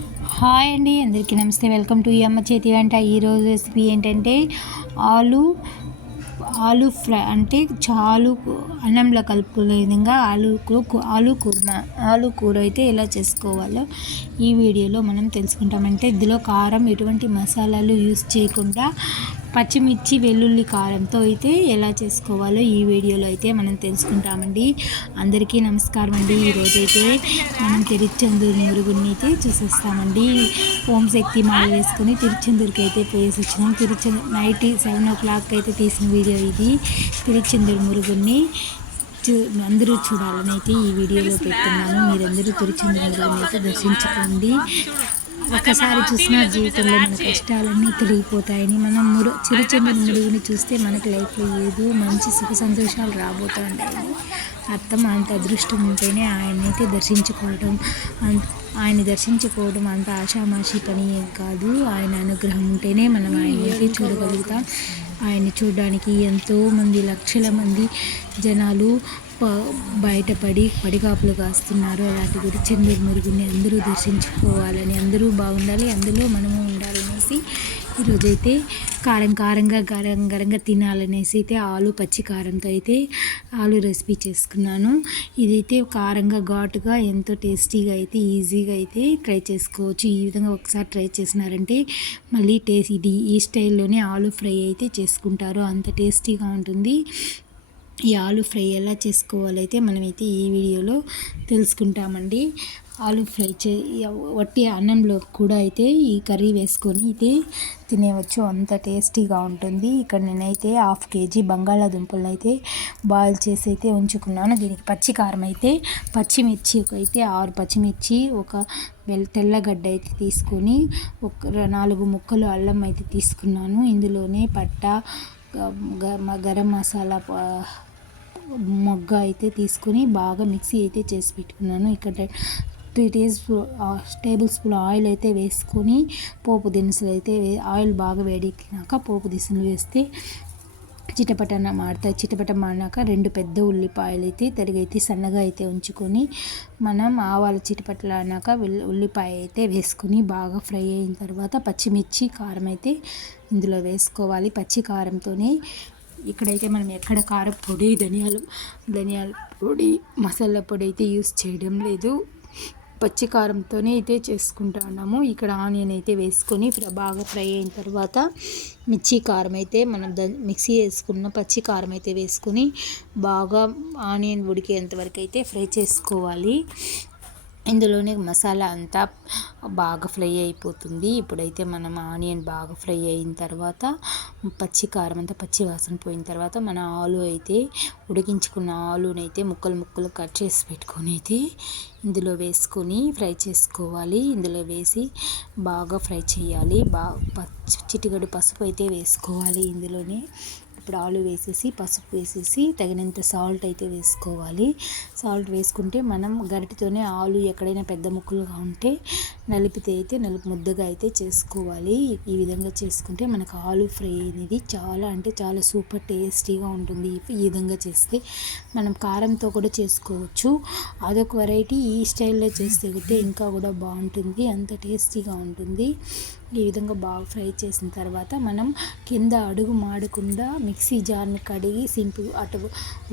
Hi అండి అందరికీ నమస్తే. వెల్కమ్ టు ఈ అమ్మ చేతి వంట. ఈరోజు రెసిపీ ఏంటంటే ఆలు ఆలు ఫ్రై అంటే చాలు అన్నంలో కలుపుకునే విధంగా ఆలు ఆలు కూర ఆలు కూర అయితే ఎలా చేసుకోవాలో ఈ వీడియోలో మనం తెలుసుకుంటామంటే ఇందులో కారం ఎటువంటి మసాలాలు యూస్ చేయకుండా పచ్చిమిర్చి వెల్లుల్లి కారంతో అయితే ఎలా చేసుకోవాలో ఈ వీడియోలో అయితే మనం తెలుసుకుంటామండి. అందరికీ నమస్కారం అండి. ఈరోజైతే మనం తిరుచెందూరు మురుగుని అయితే చూసేస్తామండి. ఓం శక్తి మాల వేసుకొని తిరుచెందూరుకి అయితే పోయేసి వచ్చినాం. Tiruchendur night seven o'clock అయితే తీసిన వీడియో ఇది. తిరుచెందూరు మురుగుని చూ అందరూ చూడాలని అయితే ఈ వీడియోలో పెట్టున్నాను. మీరందరూ తిరుచెందూరు మురుగుని అయితే దర్శించుకోండి. ఒక్కసారి చూసిన జీవితంలో మన కష్టాలన్నీ తొలగిపోతాయని మనం మురు చిరుచంద్రుని మురుగుని చూస్తే మనకి లైఫ్లో ఏదో మంచి సుఖ సంతోషాలు రాబోతూ ఉంటాయని అర్థం అంత అదృష్టం ఉంటేనే ఆయనైతే దర్శించుకోవడం ఆయన దర్శించుకోవడం అంత ఆషామాషి పని ఏం కాదు. ఆయన అనుగ్రహం ఉంటేనే మనం ఆయనైతే చూడగలుగుతాం. ఆయన్ని చూడడానికి ఎంతోమంది లక్షల మంది జనాలు బయటపడి పడిగాపులు కాస్తున్నారు. అలాంటి గురిచందూరు మురుగుని అందరూ దర్శించుకోవాలని అందరూ బాగుండాలి అందులో మనము ఉండాలనేసి ఈరోజైతే కారం కారంగా గరం గరంగా తినాలనేసి అయితే ఆలు పచ్చి కారంతో అయితే ఆలు రెసిపీ చేసుకున్నాను. ఇదైతే కారంగా ఘాటుగా ఎంతో టేస్టీగా అయితే ఈజీగా అయితే ట్రై చేసుకోవచ్చు. ఈ విధంగా ఒకసారి ట్రై చేసినారంటే మళ్ళీ టేస్ట్ ఇది ఈ స్టైల్లోనే ఆలు ఫ్రై అయితే చేసుకుంటారు. అంత టేస్టీగా ఉంటుంది. ఈ ఆలు ఫ్రై ఎలా చేసుకోవాలైతే మనమైతే ఈ వీడియోలో తెలుసుకుంటామండి. ఆలు ఫ్రై చే వట్టి అన్నంలో కూడా అయితే ఈ కర్రీ వేసుకొని అయితే తినేవచ్చు. అంత టేస్టీగా ఉంటుంది. ఇక్కడ నేనైతే హాఫ్ కేజీ బంగాళాదుంపలను అయితే బాయిల్ చేసి అయితే ఉంచుకున్నాను. దీనికి పచ్చి కారం అయితే పచ్చిమిర్చి అయితే ఆరు పచ్చిమిర్చి ఒక తెల్లగడ్డ అయితే తీసుకొని ఒక నాలుగు ముక్కలు అల్లం అయితే తీసుకున్నాను. ఇందులోనే పట్ట గరం మసాలా మొగ్గ అయితే తీసుకొని బాగా మిక్సీ అయితే చేసి పెట్టుకున్నాను. ఇక్కడ త్రీ టేస్ టేబుల్ స్పూన్ ఆయిల్ అయితే వేసుకొని పోపు దినుసులు అయితే ఆయిల్ బాగా వేడెక్కినాక పోపు దినుసులు వేస్తే చిటపట మాడతాయి చిటపట మాడినాక రెండు పెద్ద ఉల్లిపాయలు అయితే తరిగైతే సన్నగా అయితే ఉంచుకొని మనం ఆవాలు చిటపటలు అన్నాక ఉల్లిపాయ అయితే వేసుకొని బాగా ఫ్రై అయిన తర్వాత పచ్చిమిర్చి కారం అయితే ఇందులో వేసుకోవాలి. పచ్చి కారంతోనే ఇక్కడైతే మనం ఎక్కడ కారం పొడి ధనియాలు ధనియాల పొడి మసాలా పొడి అయితే యూస్ చేయడం లేదు. పచ్చి కారంతోనే అయితే చేసుకుంటున్నాము. ఇక్కడ ఆనియన్ అయితే వేసుకొని బాగా ఫ్రై అయిన తర్వాత మిర్చి కారం అయితే మనం ద మిక్సీ వేసుకున్న పచ్చి కారం అయితే వేసుకొని బాగా ఆనియన్ ఉడికేంత వరకు అయితే ఫ్రై చేసుకోవాలి. ఇందులోనే మసాలా అంతా బాగా ఫ్రై అయిపోతుంది. ఇప్పుడైతే మనం ఆనియన్ బాగా ఫ్రై అయిన తర్వాత పచ్చి కారం అంతా పచ్చి వాసన పోయిన తర్వాత మన ఆలు అయితే ఉడికించుకున్న ఆలునైతే ముక్కలు ముక్కలు కట్ చేసి పెట్టుకొని అయితే ఇందులో వేసుకొని ఫ్రై చేసుకోవాలి. ఇందులో వేసి బాగా ఫ్రై చేయాలి. బాగా చిటిగడు పసుపు అయితే వేసుకోవాలి ఇందులోనే. ఇప్పుడు ఆలు వేసేసి పసుపు వేసేసి తగినంత సాల్ట్ అయితే వేసుకోవాలి. సాల్ట్ వేసుకుంటే మనం గరిటితోనే ఆలు ఎక్కడైనా పెద్ద ముక్కలుగా ఉంటే నలిపితే అయితే నలుపు ముద్దగా అయితే చేసుకోవాలి. ఈ విధంగా చేసుకుంటే మనకు ఆలు ఫ్రై అనేది చాలా అంటే చాలా సూపర్ టేస్టీగా ఉంటుంది. ఈ విధంగా చేస్తే మనం కారంతో కూడా చేసుకోవచ్చు. అదొక వెరైటీ ఈ స్టైల్లో చేస్తే అయితే ఇంకా కూడా బాగుంటుంది అంత టేస్టీగా ఉంటుంది. ఈ విధంగా బాగా ఫ్రై చేసిన తర్వాత మనం కింద అడుగు మాడకుండా మిక్స్ మిక్సీ జార్ని కడిగి సింపుల్ అటు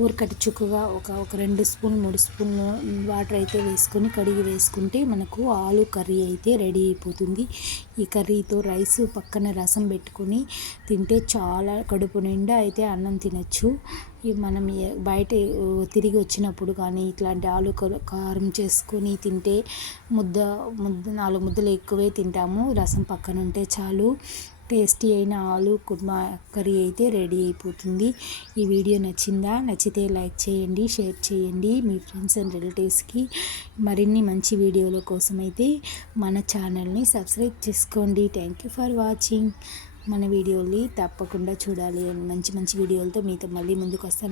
ఊరికటి చుక్కగా ఒక ఒక రెండు స్పూన్ మూడు స్పూన్ వాటర్ అయితే వేసుకొని కడిగి వేసుకుంటే మనకు ఆలు కర్రీ అయితే రెడీ అయిపోతుంది. ఈ కర్రీతో రైస్ పక్కన రసం పెట్టుకొని తింటే చాలా కడుపు నిండా అయితే అన్నం తినచ్చు. మనం బయట తిరిగి వచ్చినప్పుడు కానీ ఇట్లాంటి ఆలు కారం చేసుకొని తింటే ముద్ద ముద్ద నాలుగు ముద్దలు ఎక్కువే తింటాము. రసం పక్కన ఉంటే చాలు. టేస్టీ అయిన ఆలు కుర్మా కర్రీ అయితే రెడీ అయిపోతుంది. ఈ వీడియో నచ్చిందా? నచ్చితే లైక్ చేయండి షేర్ చేయండి. మీ ఫ్రెండ్స్ అండ్ రిలేటివ్స్కి మరిన్ని మంచి వీడియోల కోసం అయితే మన ఛానల్ని సబ్స్క్రైబ్ చేసుకోండి. థ్యాంక్ యూ ఫర్ వాచింగ్ మన వీడియోని తప్పకుండా చూడాలి. మంచి మంచి వీడియోలతో మీతో మళ్ళీ ముందుకు వస్తాను